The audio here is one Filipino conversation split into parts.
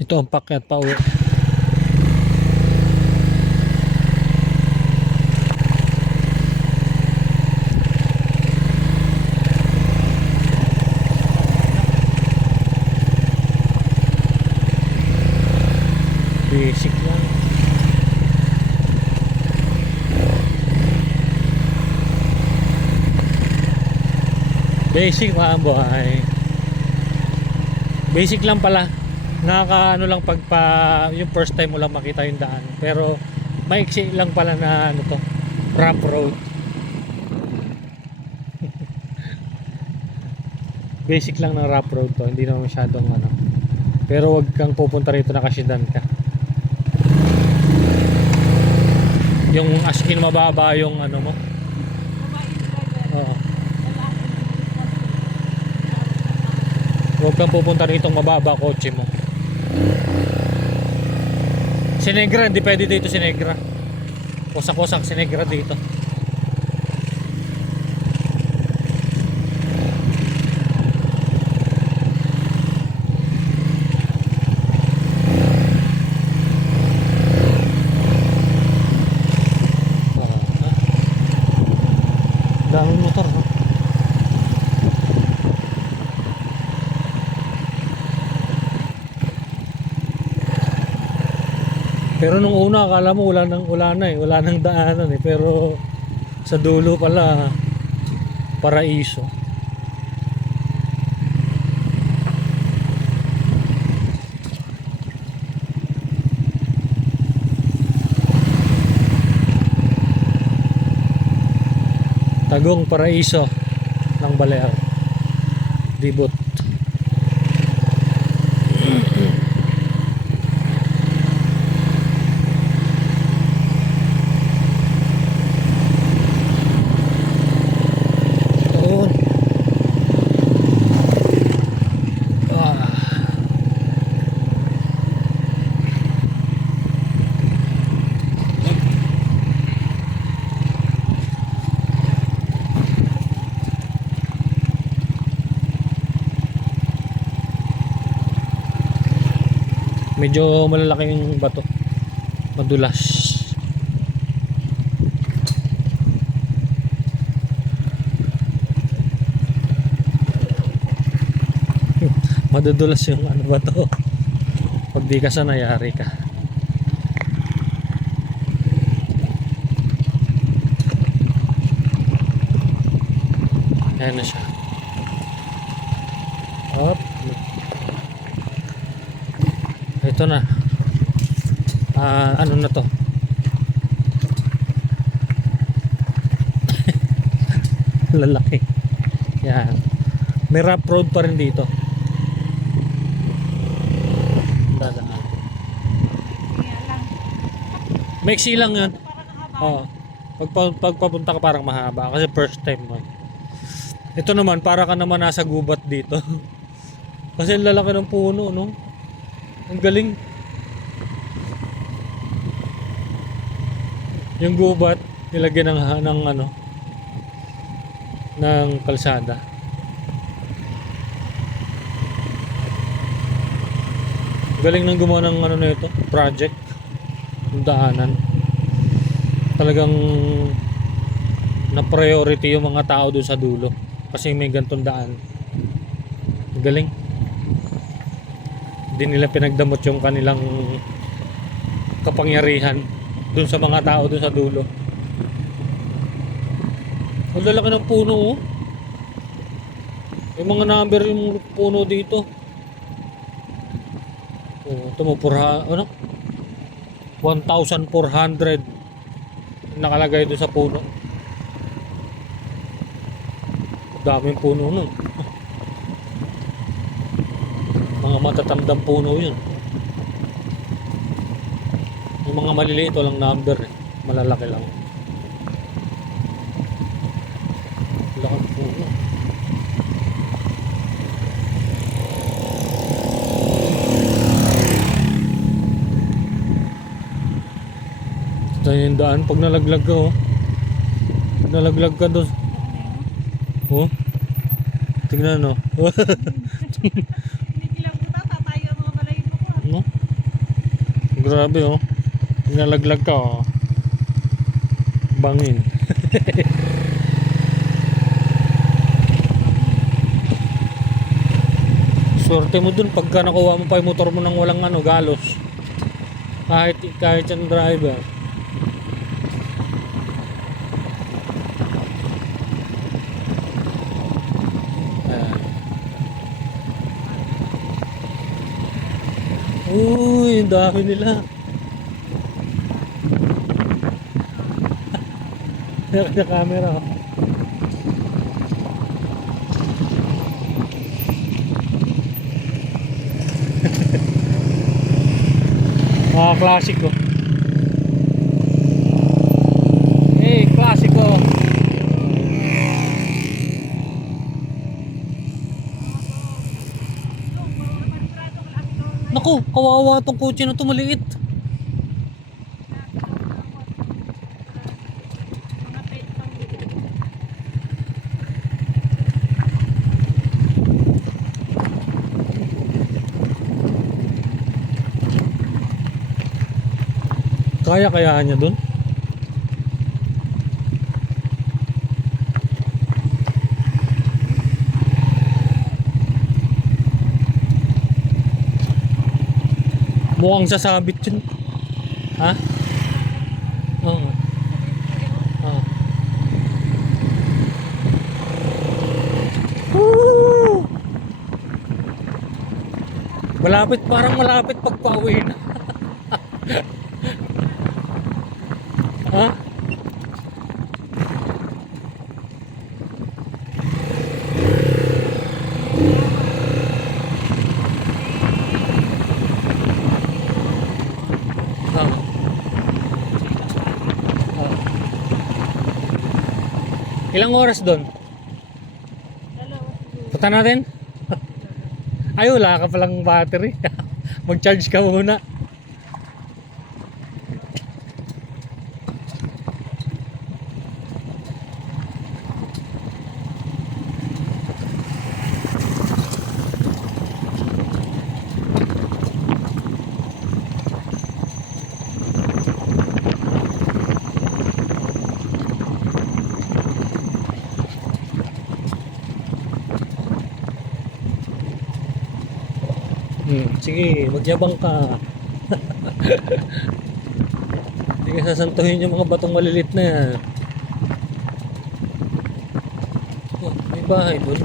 Ito ang pakyat pa uwi. Basic lang. Basic mga buhay. Basic lang pala. Nakaka ano lang pagpa yung first time mo lang makita yung daan. Pero maiksi lang pala na ano to, rough road. Basic lang ng rough road to, hindi naman masyadong ano. Pero wag kang pupunta rito nakasyedan ka. Yung as in mababa yung ano mo. Oo. Huwag kang pupunta rito mababa kotse mo. Sinegra, hindi pwede dito Sinegra. Kusak-kusak Sinegra dito. Daming motor, no? Pero nung una akala mo wala nang daanan eh, pero sa dulo pala paraiso. Tagong paraiso ng Balear. Dibot. Medyo malalaking bato, madulas. Madudulas yung ano bato. Pag di ka sanay, yari ka. Ayan na siya. Up. Ito na. Ano na to? Lalaki. Yan. May rough road pa rin dito. Dadaan. Maiksi lang yan. Oo. Pagpapunta ka parang mahaba kasi first time mo. Ito naman para ka naman nasa gubat dito. Kasi lalaki ng puno, no? Ang galing. Yung gubat nilagyan ng ano ng kalsada. Galing nang gumawa ng ano na ito, project, yung daanan. Talagang na priority yung mga tao doon sa dulo kasi may gantong daan. Galing. Hindi nila pinagdamot yung kanilang kapangyarihan dun sa mga tao dun sa dulo. Ang lalaki ng puno, oh. Yung mga number yung puno dito. Oh, ito mo ano? 1,400 nakalagay dun sa puno. Daming puno nun. Mga matatandang puno yun. Yung mga maliliit walang number eh. Malalaki lang. Lakang puno. Ito yung daan pag nalaglag ka, oh. Pag nalaglag ka doon. Oh. Tingnan, no. Hindi lang po tatayo ang mga balahibo ko. No? Grabe oh. Nalaglag ka oh. Bangin. Swerte mo dun pagka nakuha mo pa yung motor mo nang walang ano, galos. Kahit yung driver. Ayan. Uy, ang dami nila. Meron na camera oh. Mga klasiko. Klasiko. Naku, kawawa tong kotse na to, maliit. Kaya niya dun? Mukhang sasabit yun. Ha? Oo. Woo! Malapit, parang malapit pagpauwi na. Ha? Ilang oras doon? Punta natin? Ay, wala ka palang battery. Mag-charge ka muna. Sige, magyabang ka. Hindi ka sasantuhin yung mga batong malilit na yan. Oh, may bahay doon.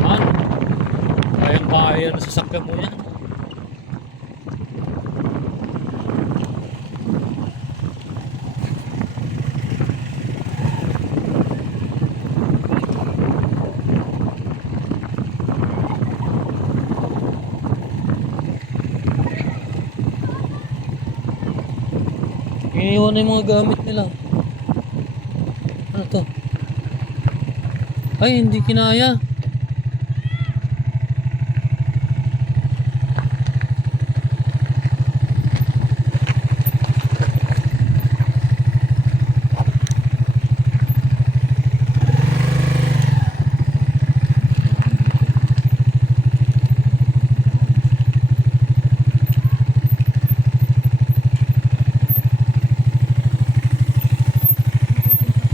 Ano? Kaya na sasakyan mo yan. Iniwan na yung mga gamit nila. Ano to? Ay, hindi kinaya.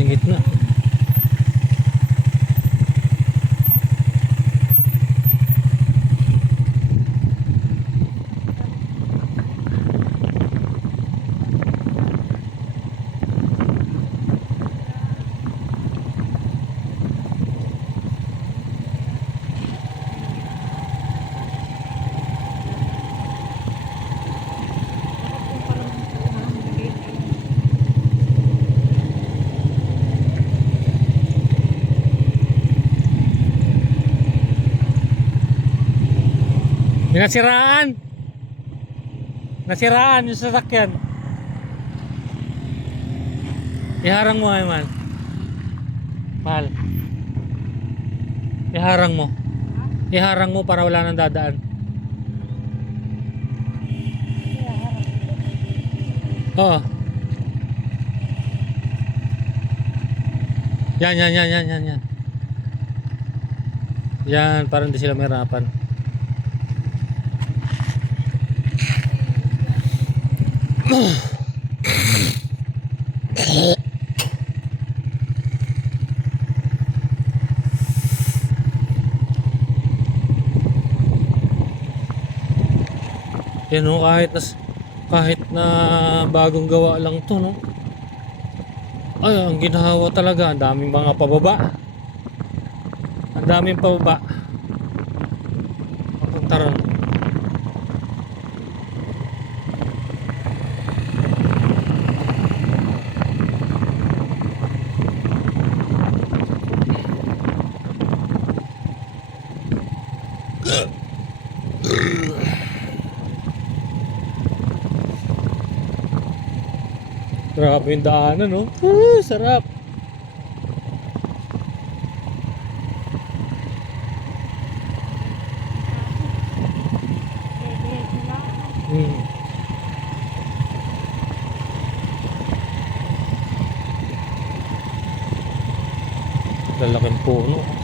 Ng gitna. Nasiraan. Nasiraan yung sasakyan. Iharang mo ay man. Mahal. Iharang mo. Iharang mo para wala nang dadaan. Oo. Yan. Yan, para hindi sila mahirapan. Yan no, kahit na bagong gawa lang to, no. Ay, ang ginhawa talaga, ang daming mga pababa. Ang daming pababa. Papunta ron. Grabe yung daanan, no? Sarap. Hmm. Lalaking puno.